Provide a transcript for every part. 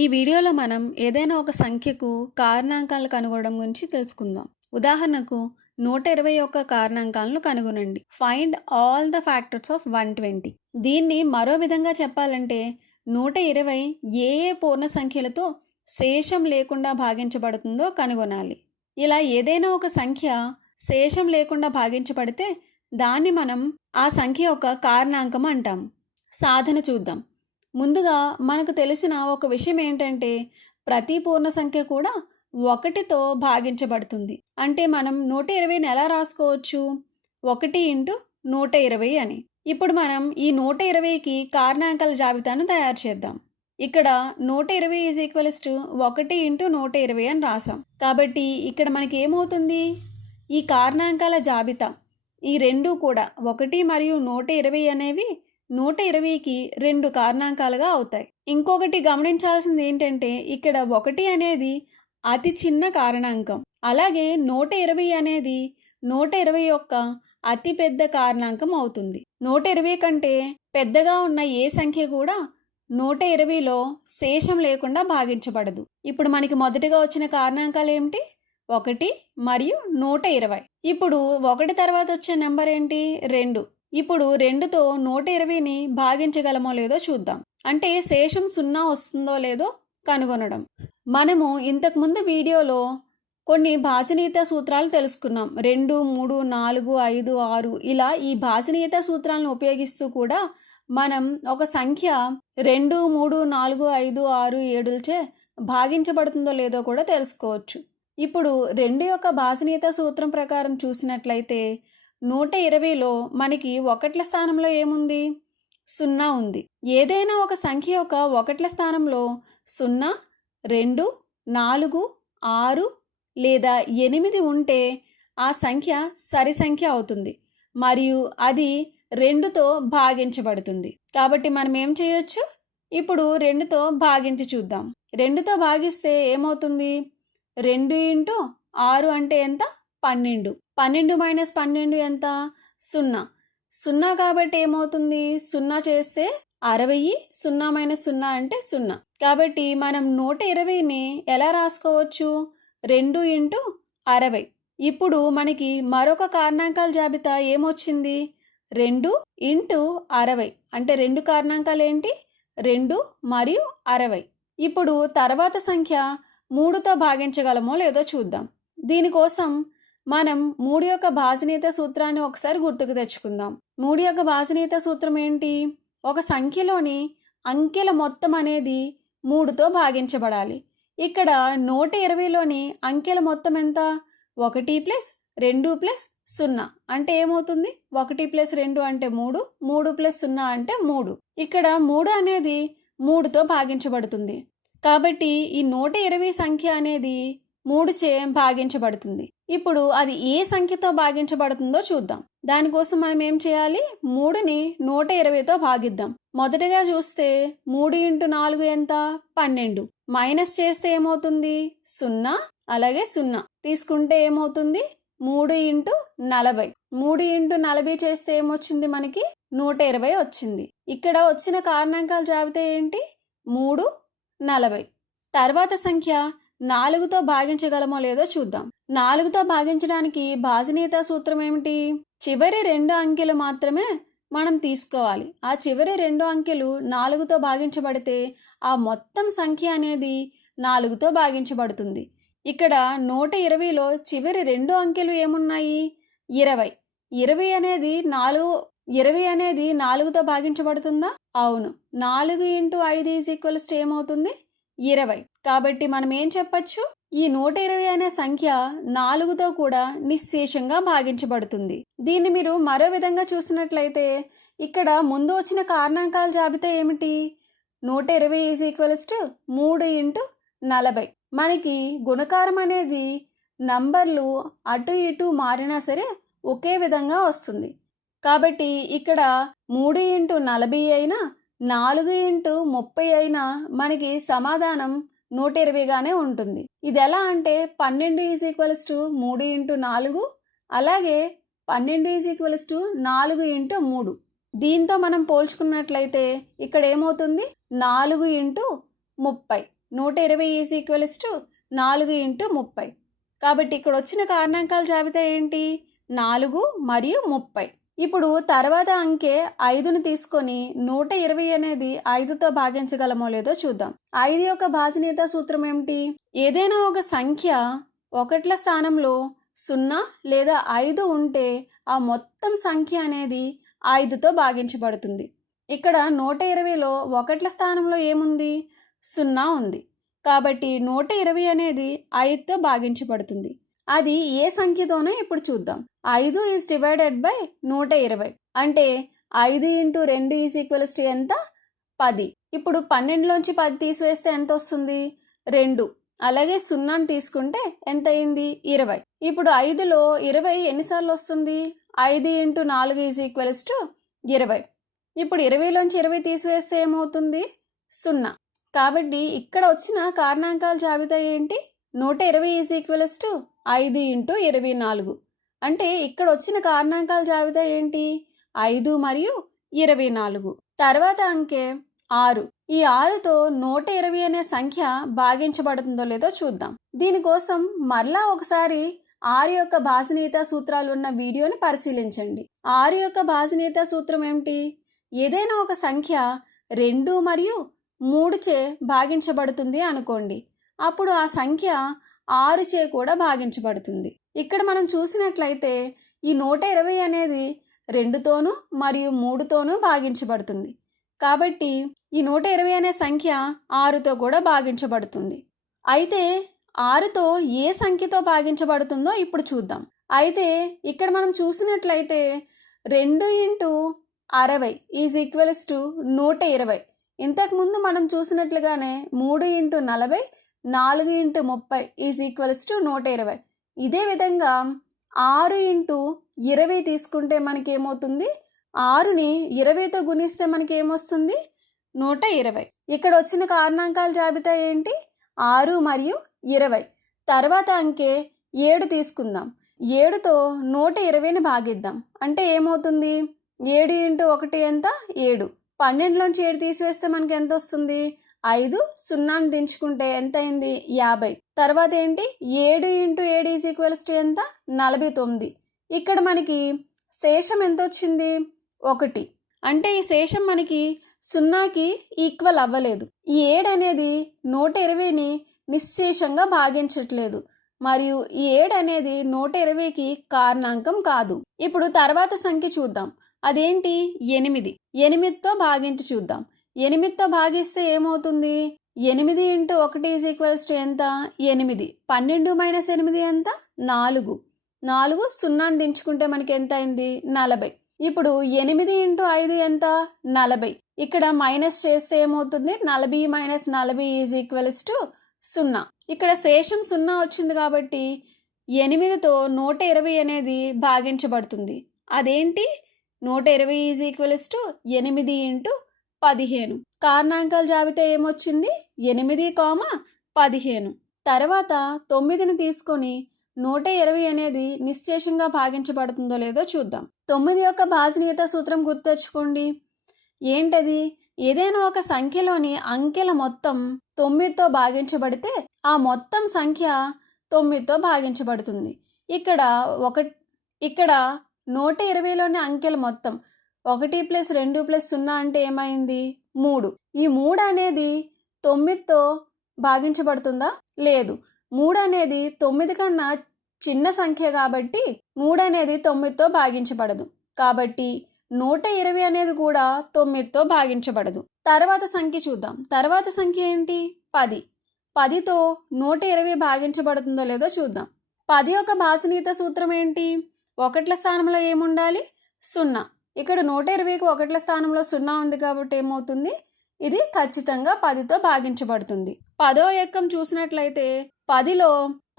ఈ వీడియోలో మనం ఏదైనా ఒక సంఖ్యకు కారణాంకాలు కనుగొనడం గురించి తెలుసుకుందాం. ఉదాహరణకు 121 కారణాంకాలను కనుగొనండి. Find all the factors of 120. దీన్ని మరో విధంగా చెప్పాలంటే 120 ఏ ఏ పూర్ణ సంఖ్యలతో శేషం లేకుండా భాగించబడుతుందో కనుగొనాలి. ఇలా ఏదైనా ఒక సంఖ్య శేషం లేకుండా భాగించబడితే దాన్ని మనం ఆ సంఖ్య యొక్క కారణాంకం అంటాం. సాధన చూద్దాం. ముందుగా మనకు తెలిసిన ఒక విషయం ఏంటంటే ప్రతి పూర్ణ సంఖ్య కూడా 1తో భాగించబడుతుంది. అంటే మనం 120ని ఎలా రాసుకోవచ్చు? 1 ఇంటూ 120 అని. ఇప్పుడు మనం ఈ 120కి కారణాంకాల జాబితాను తయారు చేద్దాం. ఇక్కడ 120 ఈజ్ ఈక్వల్స్ టు 1 ఇంటూ 120 అని రాసాం. కాబట్టి ఇక్కడ మనకి ఏమవుతుంది? ఈ కారణాంకాల జాబితా ఈ రెండు కూడా 1 మరియు 120 అనేవి 120కి 2 కారణాంకాలుగా అవుతాయి. ఇంకొకటి గమనించాల్సింది ఏంటంటే ఇక్కడ 1 అనేది అతి చిన్న కారణాంకం. అలాగే 120 అనేది 120 యొక్క అతి పెద్ద కారణాంకం అవుతుంది. 120 కంటే పెద్దగా ఉన్న ఏ సంఖ్య కూడా 120లో శేషం లేకుండా భాగించబడదు. ఇప్పుడు మనకి మొదటిగా వచ్చిన కారణాంకాలు ఏమిటి? 1 మరియు 120. ఇప్పుడు 1 తర్వాత వచ్చే నెంబర్ ఏంటి? 2. ఇప్పుడు 2తో 120ని భాగించగలమో లేదో చూద్దాం. అంటే శేషం 0 వస్తుందో లేదో కనుగొనడం. మనము ఇంతకుముందు వీడియోలో కొన్ని భాజనీయత సూత్రాలు తెలుసుకున్నాం. 2, 3, 4, 5, 6 ఇలా ఈ భాజనీయత సూత్రాలను ఉపయోగిస్తూ కూడా మనం ఒక సంఖ్య 2, 3, 4, 5, 6, 7చే భాగించబడుతుందో లేదో కూడా తెలుసుకోవచ్చు. ఇప్పుడు 2 యొక్క భాజనీయత సూత్రం ప్రకారం చూసినట్లయితే 120లో మనకి 1ల స్థానంలో ఏముంది? 0 ఉంది. ఏదైనా ఒక సంఖ్య యొక్క 1ల స్థానంలో 0, 2, 4, 6 లేదా 8 ఉంటే ఆ సంఖ్య సరి సంఖ్య అవుతుంది మరియు అది 2తో భాగించబడుతుంది. కాబట్టి మనం ఏం చేయొచ్చు? ఇప్పుడు 2తో భాగించి చూద్దాం. 2తో భాగిస్తే ఏమవుతుంది? 2 ఇంటూ 6 అంటే ఎంత? 12. 12 మైనస్ 12 ఎంత? 0. 0 కాబట్టి ఏమవుతుంది? 0 చేస్తే 60. 0 మైనస్ 0 అంటే 0. కాబట్టి మనం 120ని ఎలా రాసుకోవచ్చు? 2 ఇంటూ 60. ఇప్పుడు మనకి మరొక కారణాంకాల జాబితా ఏమొచ్చింది? 2 ఇంటూ 60 అంటే 2 కారణాంకాలు ఏంటి? 2 మరియు 60. ఇప్పుడు తర్వాత సంఖ్య 3తో భాగించగలమో లేదో చూద్దాం. దీనికోసం మనం 3 యొక్క భాజనీయత సూత్రాన్ని ఒకసారి గుర్తుకు తెచ్చుకుందాం. 3 యొక్క భాజనీయత సూత్రం ఏంటి? ఒక సంఖ్యలోని అంకెల మొత్తం అనేది 3తో భాగించబడాలి. ఇక్కడ 120లోని అంకెల మొత్తం ఎంత? 1 ప్లస్ 2 ప్లస్ 0 అంటే ఏమవుతుంది? 1 ప్లస్ 2 అంటే 3, 3 ప్లస్ 0 అంటే 3. ఇక్కడ 3 అనేది 3తో భాగించబడుతుంది. కాబట్టి ఈ 120 సంఖ్య అనేది 3చే భాగించబడుతుంది. ఇప్పుడు అది ఏ సంఖ్యతో భాగించబడుతుందో చూద్దాం. దానికోసం మనం ఏం చేయాలి? 3ని 120తో భాగిద్దాం. మొదటగా చూస్తే 3 ఇంటూ 4 ఎంత? 12. మైనస్ చేస్తే ఏమవుతుంది? 0 అలాగే 0 తీసుకుంటే ఏమవుతుంది? 3 ఇంటూ 40. 3 ఇంటూ 40 చేస్తే ఏమొచ్చింది మనకి? 120 వచ్చింది. ఇక్కడ వచ్చిన కారణాంకాల జాబితా ఏంటి? 3, 40. తర్వాత సంఖ్య 4తో భాగించగలమో లేదో చూద్దాం. 4తో భాగించడానికి భాజనీయత సూత్రం ఏమిటి? చివరి 2 అంకెలు మాత్రమే మనం తీసుకోవాలి. ఆ చివరి 2 అంకెలు 4తో భాగించబడితే ఆ మొత్తం సంఖ్య అనేది 4తో భాగించబడుతుంది. ఇక్కడ 120లో చివరి 2 అంకెలు ఏమున్నాయి? 20. 20 అనేది 4తో భాగించబడుతుందా? అవును. 4 ఇంటూ 5 ఈజ్ ఈక్వల్స్ టు ఏమవుతుంది? 20. కాబట్టి మనం ఏం చెప్పచ్చు? ఈ 120 అనే సంఖ్య 4తో కూడా నిశ్శేషంగా భాగించబడుతుంది. దీన్ని మీరు మరో విధంగా చూసినట్లయితే ఇక్కడ ముందు వచ్చిన కారణాంకాల జాబితా ఏమిటి? 120 ఈజ్ ఈక్వల్స్ టు 3 ఇంటూ 40. మనకి గుణకారం అనేది నంబర్లు అటు ఇటు మారినా సరే ఒకే విధంగా వస్తుంది. కాబట్టి ఇక్కడ 3 ఇంటూ 40 అయినా 4 ఇంటూ 30 అయినా మనకి సమాధానం 120గానే ఉంటుంది. ఇది ఎలా అంటే 12 ఈజ్ ఈక్వల్స్ టు 3 ఇంటూ 4 అలాగే 12 ఈజ్ ఈక్వల్స్ టు 4 ఇంటూ 3. దీంతో మనం పోల్చుకున్నట్లయితే ఇక్కడ ఏమవుతుంది? 4 into 30. 120 is equals to 4 into 30. కాబట్టి ఇక్కడ వచ్చిన కారణాంకాల జాబితా ఏంటి? 4 మరియు 30. ఇప్పుడు తర్వాత అంకె 5ని తీసుకొని 120 అనేది 5తో భాగించగలమో లేదో చూద్దాం. 5 యొక్క భాజనీయత సూత్రం ఏమిటి? ఏదైనా ఒక సంఖ్య ఒకట్ల స్థానంలో 0 లేదా 5 ఉంటే ఆ మొత్తం సంఖ్య అనేది 5తో భాగించబడుతుంది. ఇక్కడ 120లో ఒకట్ల స్థానంలో ఏముంది? 0 ఉంది. కాబట్టి 120 అనేది 5తో భాగించబడుతుంది. అది ఏ సంఖ్యతోనో ఇప్పుడు చూద్దాం. 5 ఈజ్ డివైడెడ్ బై 120 అంటే 5 ఇంటూ 2 ఈజ్ ఈక్వల్స్ టు ఎంత? 10. ఇప్పుడు 12లోంచి 10 తీసివేస్తే ఎంత వస్తుంది? 2. అలాగే 0ని తీసుకుంటే ఎంత అయింది? 20. ఇప్పుడు 5లో 20 ఎన్నిసార్లు వస్తుంది? 5 ఇంటూ 4 ఈజ్ ఈక్వల్స్ టు 20. ఇప్పుడు 20లోంచి 20 తీసివేస్తే ఏమవుతుంది? 0. కాబట్టి ఇక్కడ వచ్చిన కారణాంకాల జాబితా ఏంటి? 120 ఈజ్ ఈక్వల్స్ టు 5 ఇంటూ 24. అంటే ఇక్కడ వచ్చిన కారణాంకాల జాబితా ఏంటి? 5 మరియు 24. తర్వాత అంకె 6. ఈ 6తో 120 అనే సంఖ్య భాగించబడుతుందో లేదో చూద్దాం. దీనికోసం మరలా ఒకసారి 6 యొక్క భాజనీయత సూత్రాలు ఉన్న వీడియోని పరిశీలించండి. 6 యొక్క భాజనీయత సూత్రం ఏమిటి? ఏదైనా ఒక సంఖ్య 2 మరియు 3చే భాగించబడుతుంది అనుకోండి. అప్పుడు ఆ సంఖ్య 6చే కూడా భాగించబడుతుంది. ఇక్కడ మనం చూసినట్లయితే ఈ 120 అనేది 2తోనూ మరియు 3తోనూ భాగించబడుతుంది. కాబట్టి ఈ 120 అనే సంఖ్య 6తో కూడా భాగించబడుతుంది. అయితే 6తో ఏ సంఖ్యతో భాగించబడుతుందో ఇప్పుడు చూద్దాం. అయితే ఇక్కడ మనం చూసినట్లయితే 2 ఇంటూ 60 ఈజ్ ఈక్వల్స్ టు 120. ఇంతకుముందు మనం చూసినట్లుగానే 3 into 40, 4 into 30 is equals to 120. ఇదే విధంగా 6 ఇంటూ 20 తీసుకుంటే మనకి ఏమవుతుంది? 6ని 20తో గుణిస్తే మనకి ఏమొస్తుంది? 120. ఇక్కడ వచ్చిన కారణాంకాల జాబితా ఏంటి? 6 మరియు 20. తర్వాత అంకె 7 తీసుకుందాం. 7తో 120ని భాగిద్దాం. అంటే ఏమవుతుంది? 7 ఇంటూ 1 ఎంత? 7. 12లోంచి 7 తీసివేస్తే మనకి ఎంత వస్తుంది? 5. 0ని దించుకుంటే ఎంత అయింది? 50. తర్వాత ఏంటి? 7 ఇంటూ 7 ఈజ్ ఈక్వల్స్ టు ఎంత? 49. ఇక్కడ మనకి శేషం ఎంత వచ్చింది? 1. అంటే ఈ శేషం మనకి 0కి ఈక్వల్ అవ్వలేదు. ఈ 7 అనేది 120ని నిశ్శేషంగా భాగించట్లేదు మరియు ఈ 7 అనేది 120కి కారణాంకం కాదు. ఇప్పుడు తర్వాత సంఖ్య చూద్దాం. అదేంటి? 8. 8తో భాగించి చూద్దాం. 8తో భాగిస్తే ఏమవుతుంది? 8 ఇంటూ 1 ఈజ్ ఈక్వల్స్ టు ఎంత? 8. 12 మైనస్ 8 ఎంత? 4. 4. 0ని దించుకుంటే మనకి ఎంత అయింది? 40. ఇప్పుడు 8 ఇంటూ 5 ఎంత? 40. ఇక్కడ మైనస్ చేస్తే ఏమవుతుంది? 40 మైనస్ 40 ఈజ్ ఈక్వల్స్ టు 0. ఇక్కడ శేషం 0 వచ్చింది కాబట్టి 8తో 120 అనేది భాగించబడుతుంది. అదేంటి? 120 ఈజ్ ఈక్వల్స్ టు 8 ఇంటూ 15. కారణాంకాల జాబితా ఏమొచ్చింది? 8, 15. తర్వాత 9ని తీసుకొని 120 అనేది నిశ్శేషంగా భాగించబడుతుందో లేదో చూద్దాం. 9 యొక్క భాజనీయత సూత్రం గుర్తుతెచ్చుకోండి. ఏంటది? ఏదైనా ఒక సంఖ్యలోని అంకెల మొత్తం 9తో భాగించబడితే ఆ మొత్తం సంఖ్య 9తో భాగించబడుతుంది. ఇక్కడ 120లోని అంకెల మొత్తం 1 + 2 + 0 అంటే ఏమైంది? 3. ఈ 3 అనేది 9తో భాగించబడుతుందా? లేదు. 3 అనేది 9 కన్నా చిన్న సంఖ్య కాబట్టి 3 అనేది 9తో భాగించబడదు. కాబట్టి 120 అనేది కూడా 9తో భాగించబడదు. తర్వాత సంఖ్య చూద్దాం. తర్వాత సంఖ్య ఏంటి? 10. 10తో 120 భాగించబడుతుందో లేదో చూద్దాం. 10 యొక్క భాజనీయత సూత్రం ఏంటి? ఒకట్ల స్థానంలో ఏముండాలి? 0. ఇక్కడ 120కి ఒకట్ల స్థానంలో 0 ఉంది కాబట్టి ఏమవుతుంది? ఇది ఖచ్చితంగా 10తో భాగించబడుతుంది. 10వ ఎక్కం చూసినట్లయితే 10లో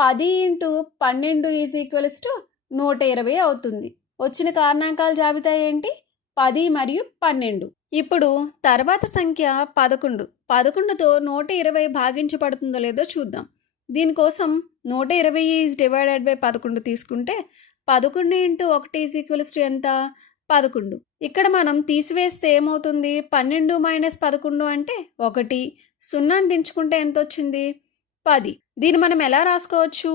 10 ఇంటూ 12 ఈజ్ ఈక్వల్స్ టు 120 అవుతుంది. వచ్చిన కారణాంకాల జాబితా ఏంటి? 10 మరియు 12. ఇప్పుడు తర్వాత సంఖ్య 11. 11తో 120 భాగించబడుతుందో లేదో చూద్దాం. దీనికోసం 120 ఈజ్ డివైడెడ్ బై 11 తీసుకుంటే 11 ఇంటూ 1 ఈజ్ ఈక్వల్స్ టు ఎంత? 11. ఇక్కడ మనం తీసివేస్తే ఏమవుతుంది? 12 మైనస్ 11 అంటే 1. 0ని దించుకుంటే ఎంత వచ్చింది? 10. దీన్ని మనం ఎలా రాసుకోవచ్చు?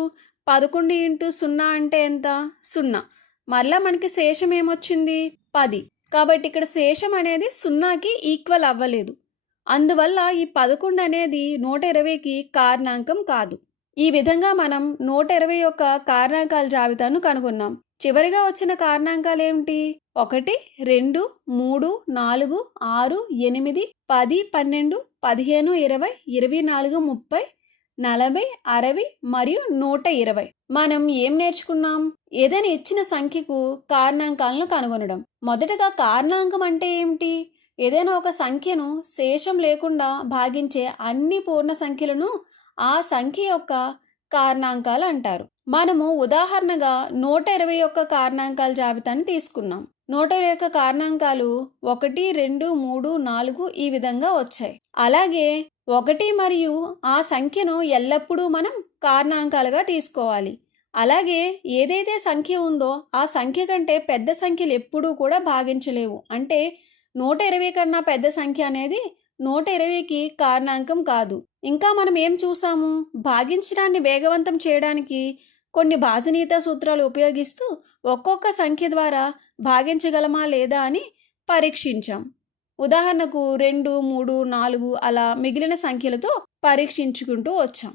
11 ఇంటూ 0 అంటే ఎంత? 0. మరలా మనకి శేషం ఏమొచ్చింది? 10. కాబట్టి ఇక్కడ శేషం అనేది 0కి ఈక్వల్ అవ్వలేదు. అందువల్ల ఈ 11 అనేది 120కి కారణాంకం కాదు. ఈ విధంగా మనం 120 యొక్క కారణాంకాల జాబితాను కనుగొన్నాం. చివరిగా వచ్చిన కారణాంకాలు ఏమిటి? 1, 2, 3, 4, 6, 8, 10, 12, 15, 20, 24, 30, 40, 60 మరియు 120. మనం ఏం నేర్చుకున్నాం? ఏదైనా ఇచ్చిన సంఖ్యకు కారణాంకాలను కనుగొనడం. మొదటగా కారణాంకం అంటే ఏమిటి? ఏదైనా ఒక సంఖ్యను శేషం లేకుండా భాగించే అన్ని పూర్ణ సంఖ్యలను ఆ సంఖ్య యొక్క కారణాంకాలు అంటారు. మనము ఉదాహరణగా 120 యొక్క కారణాంకాల జాబితాని తీసుకున్నాం. 120 యొక్క కారణాంకాలు 1, 2, 3, 4 ఈ విధంగా వచ్చాయి. అలాగే 1 మరియు ఆ సంఖ్యను ఎల్లప్పుడూ మనం కారణాంకాలుగా తీసుకోవాలి. అలాగే ఏదైతే సంఖ్య ఉందో ఆ సంఖ్య కంటే పెద్ద సంఖ్యలు ఎప్పుడూ కూడా భాగించలేవు. అంటే 120 కన్నా పెద్ద సంఖ్య అనేది 120కి కారణాంకం కాదు. ఇంకా మనం ఏం చూసాము? భాగించడాన్ని వేగవంతం చేయడానికి కొన్ని భాజనీయత సూత్రాలు ఉపయోగిస్తూ ఒక్కొక్క సంఖ్య ద్వారా భాగించగలమా లేదా అని పరీక్షించాం. ఉదాహరణకు 2, 3, 4 అలా మిగిలిన సంఖ్యలతో పరీక్షించుకుంటూ వచ్చాం.